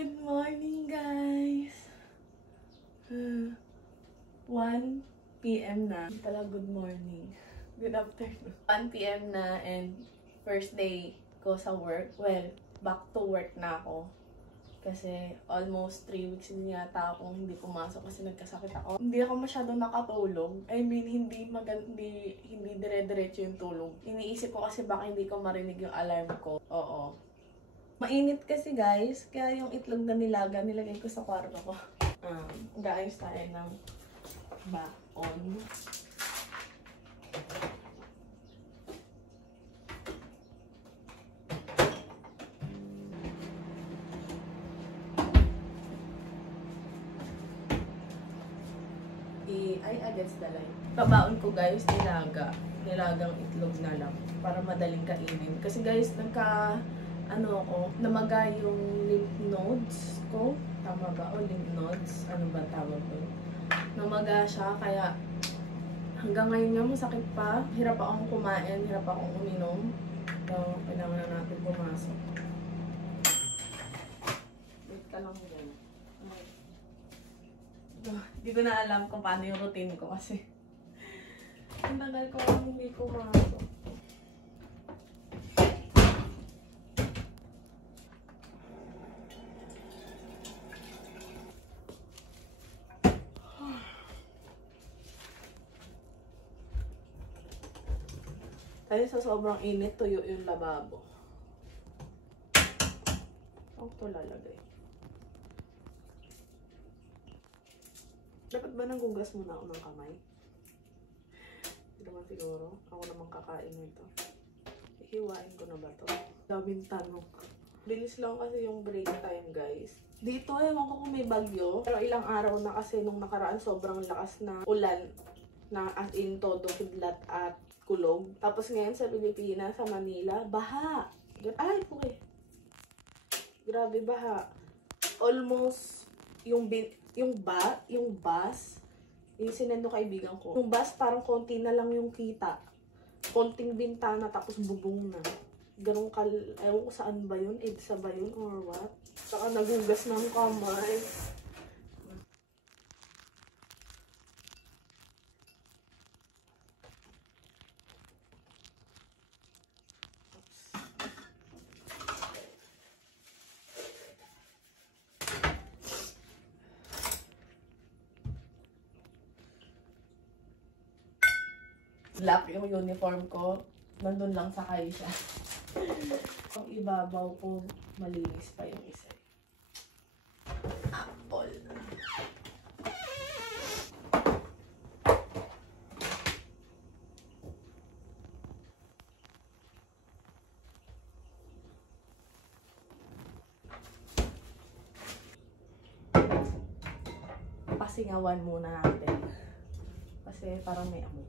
Good morning, guys! 1 PM na. Pala, good morning. Good afternoon. 1 PM na and first day ko sa work. Well, back to work na ako. Kasi almost 3 weeks din yata akong hindi pumasok kasi nagkasakit ako. Hindi ako masyado nakatulog. I mean, hindi dire-diretso yung tulog. Iniisip ko kasi baka hindi ko marinig yung alarm ko. Oo. Mainit kasi guys, kaya yung itlog na nilaga, nilagay ko sa kwarto ko. Gaayos tayo ng baon. Ay, against the light. Pabaon ko guys, nilagang itlog na lang para madaling kainin. Kasi guys, namaga yung lymph nodes ko. Tama ba? O lymph nodes? Ano ba tawag ko? Namaga siya, kaya hanggang ngayon nga masakit pa. Hirap akong kumain, hirap akong uminom. So, kailangan na natin pumasok. Wait ka lang dyan. Hindi ko na alam kung paano yung routine ko kasi ang tagal ko hindi pumasok. Dahil sa sobrang init, tuyo yung lababo. Saan ko lalagay? Dapat ba nanggugas muna ako ng kamay? Hindi naman siguro. Ako naman kakain nito. Hiwain ko na ba to? Daming tanong. Bilis lang kasi yung break time, guys. Dito, ewan ko kung may bagyo. Pero ilang araw na kasi nung nakaraan sobrang lakas na ulan na as in todo kidlat at kulog. Tapos ngayon sa Pilipinas, sa Manila, baha. Ay, okay. Grabe baha. Almost yung bus, yung sinendo kaibigan ko. Yung bus parang konti na lang yung kita. Konting bintana tapos bubong na. Ganun ewan ko saan ba yun? EDSA ba yun or what? Saka nagugas ng kamay. Black yung uniform ko. Nandun lang sa kayo siya. Ang ibabaw ko, malinis pa yung isa. Apple. Pasingawan muna natin. Kasi parang may amoy.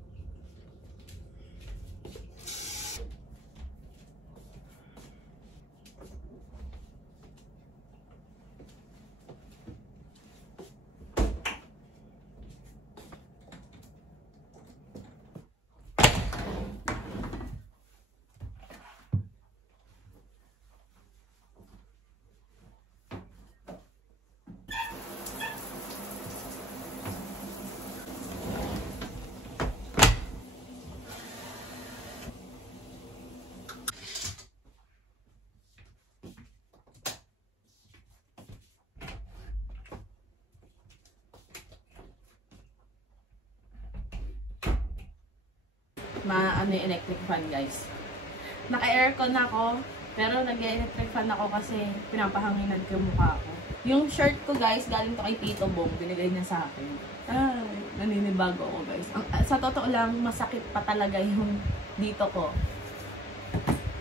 Yung electric fan, guys. Naka-aircon ako, pero nag-electric fan ako kasi pinapahanginan ko yung mukha ko. Yung shirt ko, guys, galing to kay Tito Bong. Binigay niya sa akin. Naninibago ako, guys. Sa totoo lang, masakit pa talaga yung dito ko.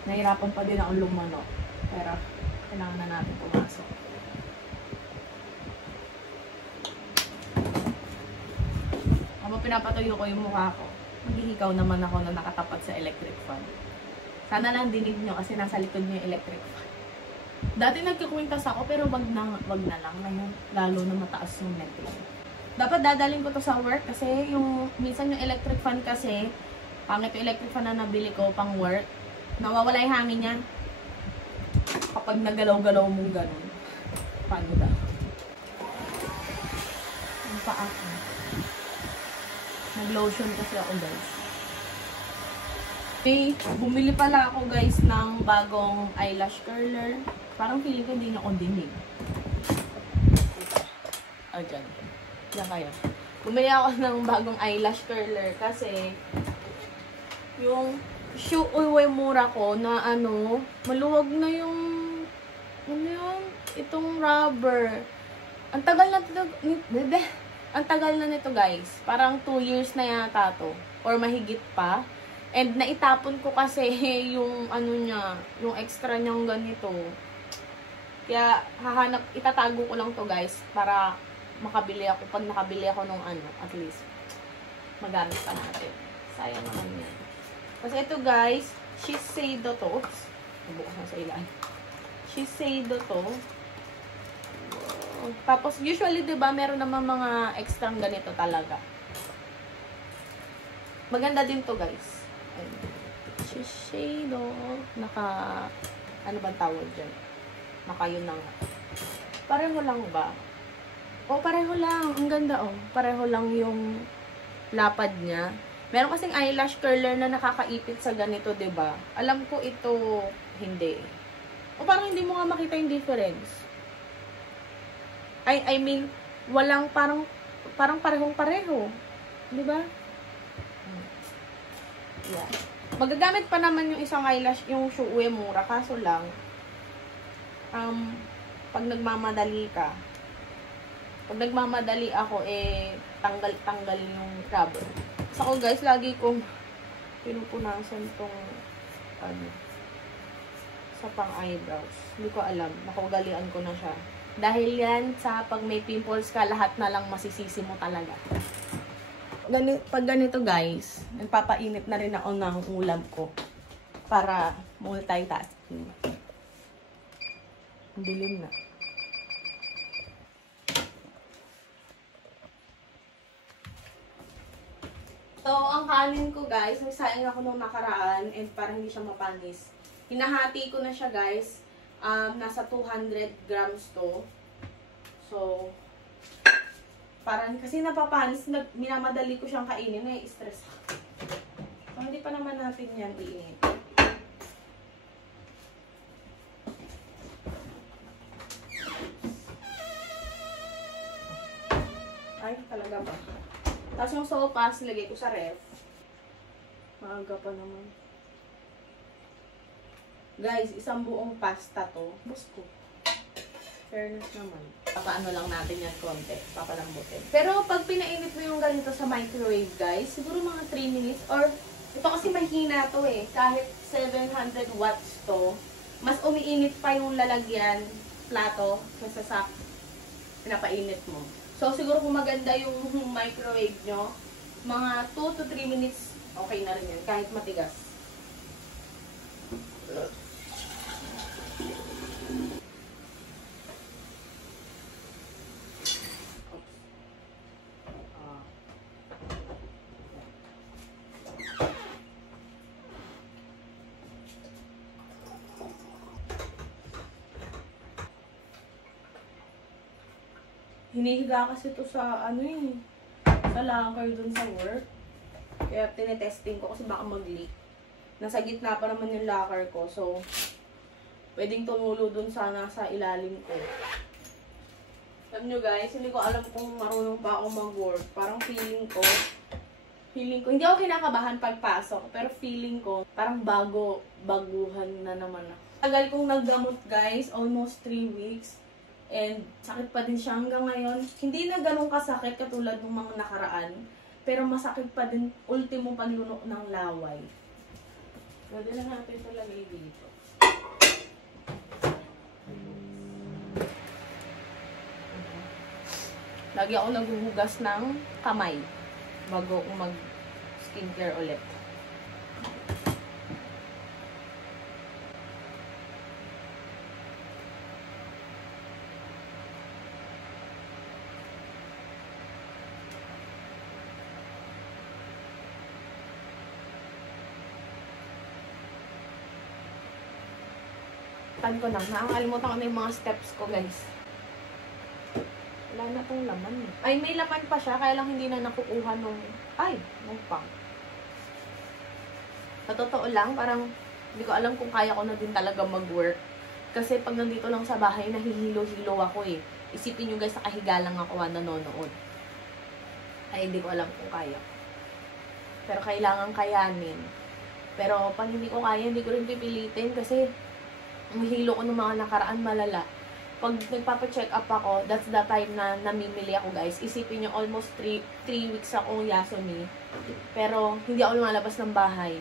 Nahirapan pa din ako lumanok. Pero, kailangan na natin pumasok. Habang pinapatuyo ko yung mukha ko, maghihikaw naman ako na nakatapat sa electric fan. Sana lang dinig nyo kasi nasa likod nyo yung electric fan. Dati nagkukwintas ako pero wag na lang. Ngayon, lalo na mataas yung ventilation. Dapat dadalhin ko to sa work kasi minsan yung electric fan kasi, pangit yung electric fan na nabili ko pang work, nawawala yung hangin yan. Kapag nagalaw-galaw mong ganun. panda. Ang paa ko. Nag-lotion kasi ako, guys. Okay, bumili pala ako, guys, ng bagong eyelash curler. Parang feeling ko hindi na ako dinig. Oh, dyan. Diyan kayo. Bumili ako ng bagong eyelash curler kasi yung Shu Uemura ko na ano, maluwag na yung ano yun, itong rubber. Ang tagal na nito, guys. Parang 2 years na yata to. Or mahigit pa. And naitapon ko kasi yung ano niya, yung extra niyang ganito. Kaya itatago ko lang to, guys, para makabili ako. Pag nakabili ako ng ano, at least magamit pa natin. Sayang naman yan. Kasi ito, guys, Shiseido to. Oops. Nabukas na sa ilan. Shiseido to. Tapos, usually, diba, meron naman mga extra ganito talaga. Maganda din to, guys. Shiseido. Ano bang tawag dyan? Yun na nga. Pareho lang ba? O, pareho lang. Ang ganda, oh. Pareho lang yung lapad niya. Meron kasing eyelash curler na nakakaipit sa ganito, diba? Alam ko ito, hindi. O, parang hindi mo nga makita yung difference. I mean, walang parang parehong-pareho. Diba? Yeah. Magagamit pa naman yung isang eyelash, yung Shu Uemura, kaso lang, pag nagmamadali ako, tanggal yung rubber. So, ako, guys, lagi kong pinupunasan tong, sa pang eyebrows. Hindi ko alam, nakugalian ko na siya. Dahil yan, pag may pimples ka, lahat na lang masisisi mo talaga. Pag ganito, guys, nagpapainit na rin ako ng ulam ko para multitasking. Ang dilim na. So, ang kanin ko, guys, may sayang ako nung nakaraan and parang hindi siya mapanis. Hinahati ko na siya, guys. Nasa 200 grams to. So, parang kasi napapanis, minamadali ko siyang kainin, stress ako. So, hindi pa naman natin yan iinit. Ay, talaga ba? Tapos yung sopas, nilagay ko sa ref. Maaga pa naman. Guys, isang buong pasta to. Bus ko. Fairness naman. Papaano lang natin yan konti. Papalambutin. Pero pag pinainit mo yung ganito sa microwave, guys, siguro mga 3 minutes. Or, ito kasi mahina to eh. Kahit 700 watts to, mas umiinit pa yung lalagyan, plato, kaysa sa pinapainit mo. So, siguro kung maganda yung microwave nyo, mga 2 to 3 minutes, okay na rin yan. Kahit matigas. Hinihiga kasi ito sa sa locker dun sa work. Kaya tinetesting ko kasi baka mag-leak. Nasa gitna pa naman yung locker ko. So, pwedeng tumulo dun sana sa ilalim ko. Alam nyo, guys, hindi ko alam kung marunong pa ako mag-work. Parang feeling ko, hindi ako kinakabahan pagpasok. Pero feeling ko, parang baguhan na naman ako. Tagal kong naggamot, guys. Almost 3 weeks. And sakit pa din siya hanggang ngayon. Hindi na ganun kasakit katulad ng mga nakaraan. Pero masakit pa din ultimo paglunok ng laway. Pwede na natin ito lagay dito. Lagi ako naghuhugas ng kamay bago ako mag-skincare ulit. Tan ko na. Nakakalimutan ko na yung mga steps ko, guys. wala na tong laman eh. Ay, may laman pa siya, kaya lang hindi na nakukuha nung... Ay, nung pang. Sa totoo lang, parang hindi ko alam kung kaya ko na din talaga mag-work. Kasi pag nandito lang sa bahay, nahihilo-hilo ako eh. Isipin nyo guys, nakahiga lang ako nanonood. Ay, hindi ko alam kung kaya. Pero kailangan kayanin. Pero pag hindi ko kaya, hindi ko rin pipilitin kasi mahilo ko ng mga nakaraan malala. Pag nagpapa-check up ako, that's the time na namimili ako guys. Isipin nyo, almost 3 weeks akong Yasumi. Pero hindi ako lumalabas ng bahay.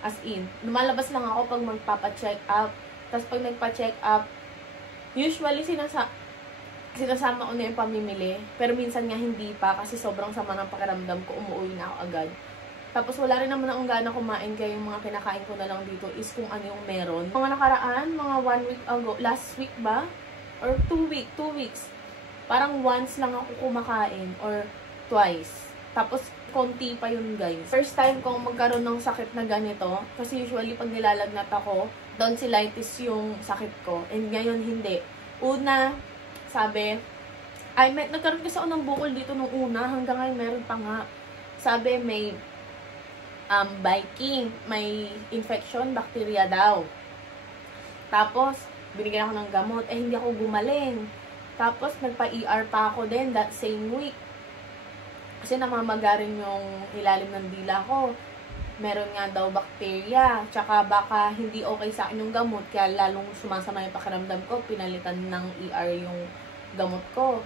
As in, lumalabas lang ako pag magpapa-check up. Tapos pag nagpa-check up, usually sinasama ko na yung pamimili. Pero minsan nga hindi pa kasi sobrang sama ng pakiramdam ko, umuwi na ako agad. Tapos wala rin naman akong gana kumain kaya yung mga kinakain ko na lang dito is kung ano yung meron. Mga nakaraan, mga 1 week ago, last week ba? Or 2 weeks. Parang once lang ako kumakain or twice. Tapos konti pa yun guys. First time kong magkaroon ng sakit na ganito. Kasi usually pag nilalagnat ako, tonsillitis yung sakit ko. And ngayon hindi. Una, sabi, nagkaroon kasi ako ng bukol dito nung una. Hanggang ngayon meron pa nga. Sabi may Viking, may infection, bacteria daw. Tapos, binigyan ako ng gamot, hindi ako gumaling. Tapos, nagpa-ER pa ako din that same week. Kasi namamagarin yung ilalim ng dila ko. Meron nga daw bacteria, tsaka baka hindi okay sa akin yung gamot, kaya lalong sumasama yung pakiramdam ko, pinalitan ng ER yung gamot ko.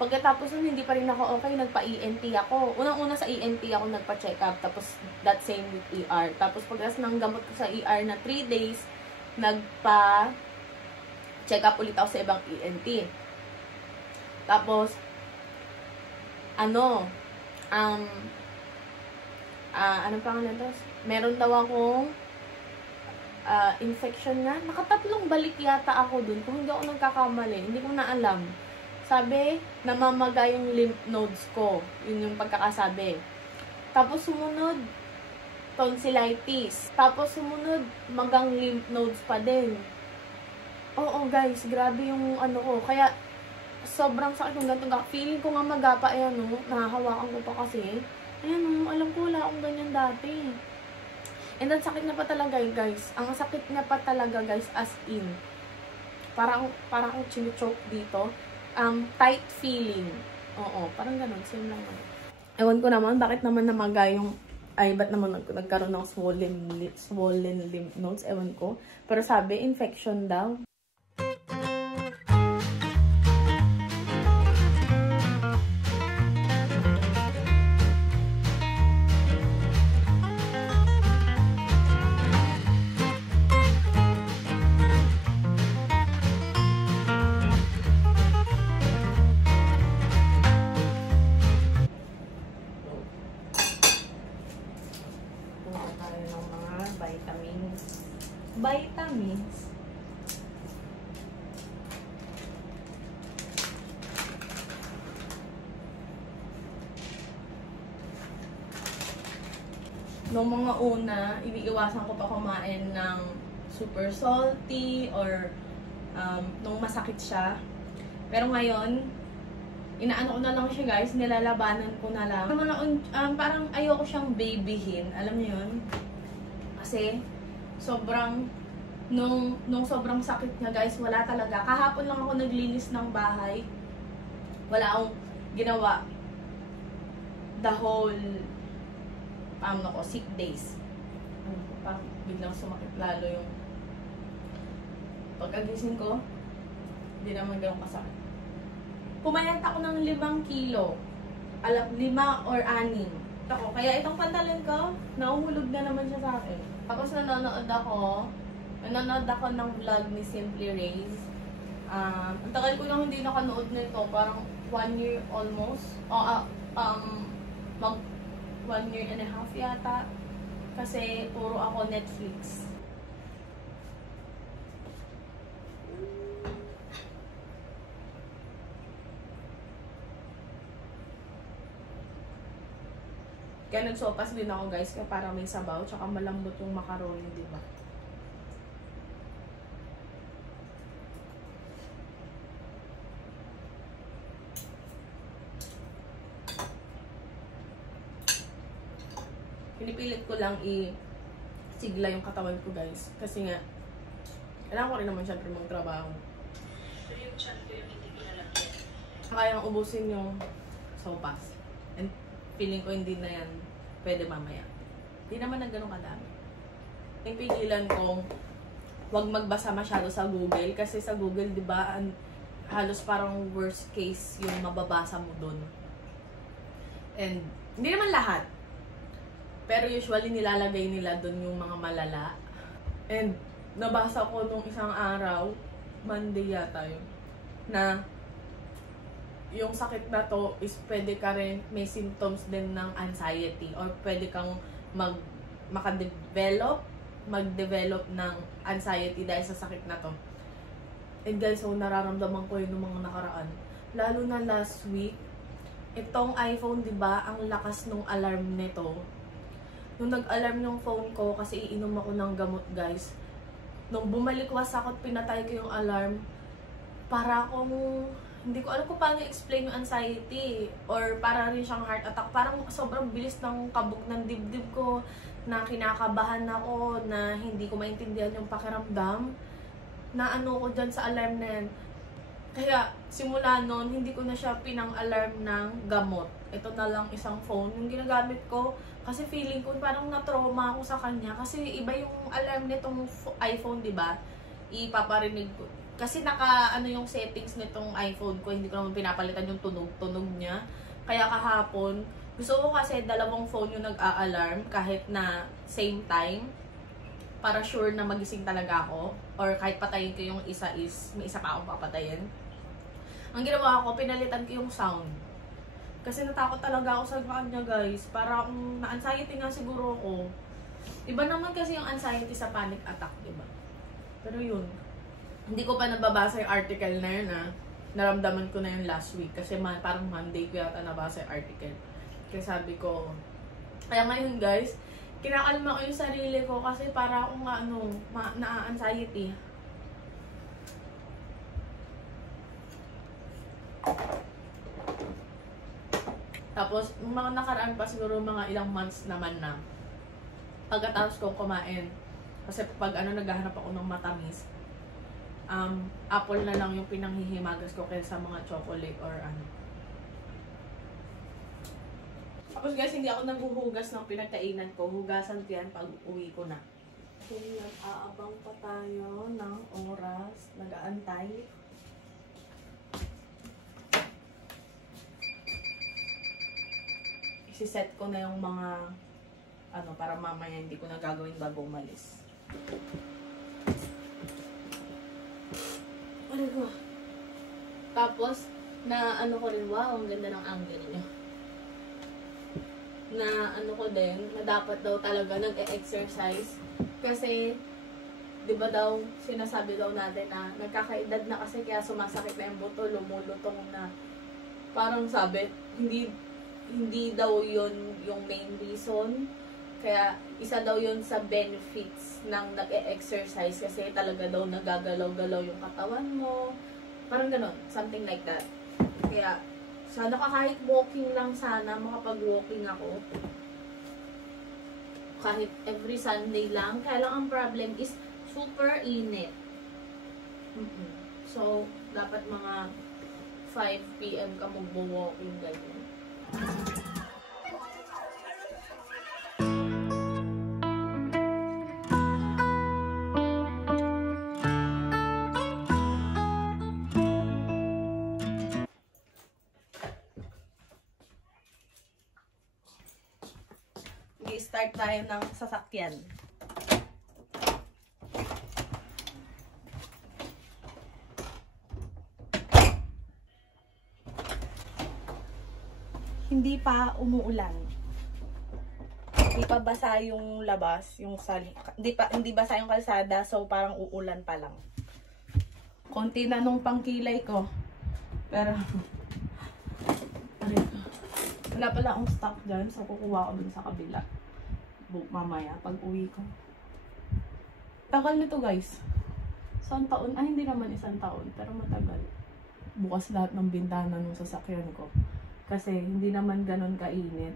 Pagkatapos nun, hindi pa rin ako okay, nagpa-ENT ako. Unang-una sa ENT ako nagpa-check up, tapos that same week ER. Tapos pagkatapos ng gamot ko sa ER na 3 days, nagpa-check up ulit ako sa ibang ENT. Tapos, anong pangalan to? Meron daw akong infection nga. Nakatatlong balik yata ako dun. Kung hindi ako nagkakamali, hindi ko na alam. Sabi, namamaga yung lymph nodes ko. Yun yung pagkakasabi. Tapos sumunod, tonsillitis. Tapos sumunod, magang lymph nodes pa din. Oo guys, grabe yung ano ko. Kaya, sobrang sakit yung ganito. Feeling ko nga magapa, ayan o. Nahahawakan ko pa kasi. Ayan o, alam ko wala akong ganyan dati. And then, sakit na pa talaga guys. Ang sakit na pa talaga guys, as in. Parang akong chinichoke dito. Tight feeling. Oo, parang ganun. Same lang naman. Ewan ko naman, bakit naman namaga yung, ba't naman nagkaroon ng swollen lymph nodes? Ewan ko. Pero sabi, infection daw. Vitamins. Noong mga una, iniiwasan ko pa kumain ng super salty or nung masakit siya. Pero ngayon, inaano ko na lang siya guys, nilalabanan ko na lang. Parang ayoko siyang babyhin, alam niyo yun? Kasi, nung sobrang sakit niya guys, wala talaga. Kahapon lang ako naglinis ng bahay. Wala akong ginawa the whole 6 days. Parang biglang sumakit lalo yung pagkagising ko, hindi naman ganun kasakit. Pumayat ako ng 5 kilo. 5 or 6. Kaya itong pantalon ko, nauhulog na naman siya sa akin. Tapos nanonood ako ng vlog ni Simply Rays. Ang tagal ko lang hindi nakanood nito, parang 1 year almost. Mag 1 year and a half yata. Kasi puro ako Netflix. Kaya nagsopas din ako guys, kaya para may sabaw, tsaka malambot yung macaroni, di ba? pinipilit ko lang sigla yung katawan ko, guys. Kasi nga, kailangan ko rin naman syempre magtrabaho. Pero yung chan ko yung hindi pinalagyan. Kayang ubusin yung sopas. And feeling ko hindi na yan pwede mamaya. Hindi naman na ganun kadami. Yung pigilan kong wag magbasa masyado sa Google. Kasi sa Google, di ba, halos parang worst case yung mababasa mo dun. And hindi naman lahat. Pero usually nilalagay nila dun yung mga malala. And nabasa ko nung isang araw, Monday yata yun, na yung sakit na to is pwede ka rin may symptoms din ng anxiety or pwede kang mag-develop ng anxiety dahil sa sakit na to. And guys, so nararamdaman ko yun ng mga nakaraan. Lalo na last week, itong iPhone, di ba, ang lakas nung alarm nito. Nung nag-alarm yung phone ko, kasi iinom ako ng gamot, guys. Nung bumalikwas ako at pinatay ko yung alarm, para akong, hindi ko alam kung paano i-explain yung anxiety. Or para rin siyang heart attack. Parang sobrang bilis ng kabog ng dibdib ko, na kinakabahan ako, na hindi ko maintindihan yung pakiramdam. Na ano ko dyan sa alarm na yan. Kaya, simula nun, hindi ko na siya pinang-alarm ng gamot. Ito na lang isang phone yung ginagamit ko. Kasi feeling ko parang na-trauma ako sa kanya. Kasi iba yung alarm nitong iPhone, di ba? Ipaparinig ko. Kasi ano yung settings nitong iPhone ko. Hindi ko naman pinapalitan yung tunog niya. Kaya kahapon, gusto ko kasi dalawang phone yung nag-a-alarm kahit na same time. Para sure na magising talaga ako. Or kahit patayin ko yung isa is, may isa pa akong papatayin. Ang ginawa ko, pinalitan ko yung sound. Kasi natakot talaga ako sa kanya, guys. Para akong na-anxiety nga siguro ako. Iba naman kasi yung anxiety sa panic attack, diba? Pero yun. Hindi ko pa nababasa yung article na yun, naramdaman ko na yun last week. Kasi parang Monday ko yata nabasa yung article. Kaya sabi ko, kaya ngayon, guys, kinakalma ko yung sarili ko kasi para akong na-anxiety. Tapos, mga nakaraan pa siguro mga ilang months naman na pagkatapos kong kumain. Kasi pag naghahanap ako ng matamis, apple na lang yung pinanghihimagas ko kaysa mga chocolate or ano. Tapos guys, hindi ako naghuhugas ng pinagkainan ko. Hugasan ko yan pag uwi ko na. So, nag-aabang pa tayo ng oras. Nag-aantay. Isiset ko na yung mga para mamaya hindi ko na gagawin bago umalis. Ano ko? Tapos, ko rin, wow, ang ganda ng angle niya. Na ko din, na dapat daw talaga nag-e-exercise. Kasi, di ba daw, sinasabi daw natin na nagkakaedad na kasi kaya sumasakit na yung buto, lumulutong na. Parang sabi, hindi daw yun yung main reason. Kaya, isa daw yun sa benefits ng nag-e-exercise kasi talaga daw nagagalaw-galaw yung katawan mo. Parang ganon, something like that. Kaya, sana kahit walking lang sana, makapag-walking ako. Kahit every Sunday lang. Kaya lang ang problem is super init. So, dapat mga 5 PM ka magbo-walking ganyan. Start tayo ng sasakyan. Hindi pa umuulan. Hindi pa basa yung labas, hindi basa yung kalsada, so parang uulan pa lang. Konti na nung pangkilay ko. Pero wala pala akong stock dyan, so kukuha ko dun sa kabila. Mamaya, pag uwi ko. Tagal nito guys. Isang taon, hindi naman isang taon, pero matagal. Bukas lahat ng bintana ng sasakyan ko. Kasi hindi naman ganun kainit.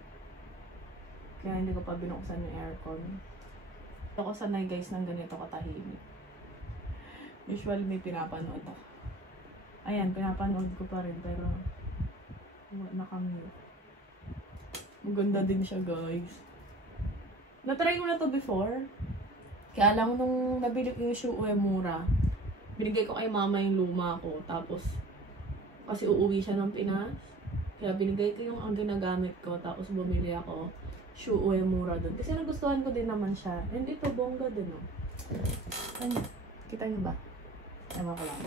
Kaya hindi ko pa binuksan yung aircon. Ako sanay guys ng ganito katahimik. Usually may pinapanood ako. Ayan, pinapanood ko pa rin pero nakamute. Maganda din siya guys. Natry ko na to before. Kaya lang nung nabili ko yung Shu Uemura, binigay ko kay mama yung luma ko. Tapos, kasi uuwi siya ng Pinas. Kaya binigay ko yung ang ginagamit ko. Tapos bumili ako Shu Uemura doon. Kasi nagustuhan ko din naman siya. And ito, bongga din, oh. Ano? Kita niyo ba? Ewan ko lang.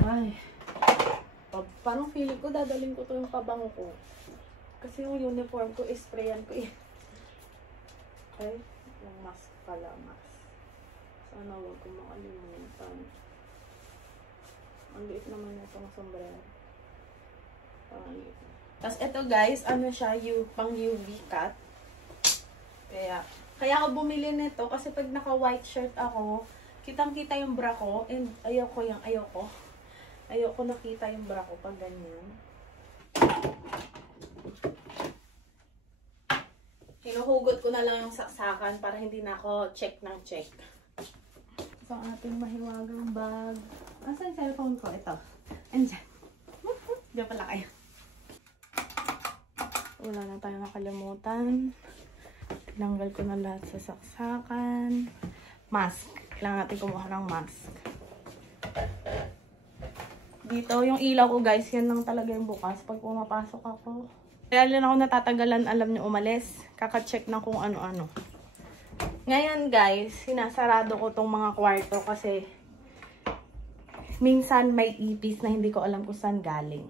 Ay. Parang feeling ko, dadaling ko to yung pabango ko. Kasi yung uniform ko, sprayan ko eh. Okay? Yung mask pala, mask. Sana huwag ko makalimutan. Ang liit naman itong sombrero. Tapos ito guys, ano siya, pang UV cut. Kaya ako bumili nito kasi pag naka-white shirt ako, kitang-kita yung bra ko and ayoko nakita yung bra ko pag ganyan. Hinuhugot ko na lang yung saksakan para hindi na ako check ng check. So, ating mahiwagang bag. Asan yung cellphone ko? Ito. Andyan. Diyan pala kayo. Wala na tayo nakalimutan. Tinanggal ko na lahat sa saksakan. Mask. Kailangan natin kumuha ng mask. Dito, yung ilaw ko guys, yan lang talaga yung bukas pag pumapasok ako. Kaya lang ako natatagalan, alam nyo, umalis. Kaka-check na kung ano-ano. Ngayon guys, sinasarado ko tong mga kwarto kasi minsan may ipis na hindi ko alam kung saan galing.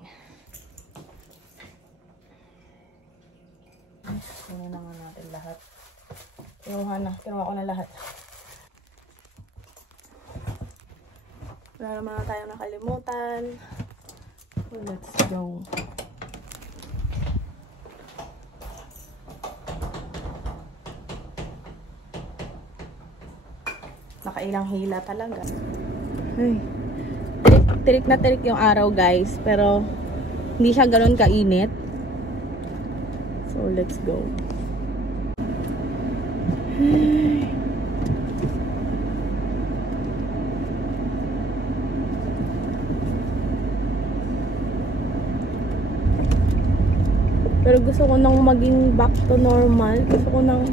Kunin naman natin lahat. Kinuha ko na lahat. Wala naman na tayo nakalimutan. So, let's go. Nakailang hila talaga. Ay. Tirik na tirik yung araw guys. Pero hindi siya ganoon kainit. So let's go. Ay. Pero gusto ko nang maging back to normal. Gusto ko nang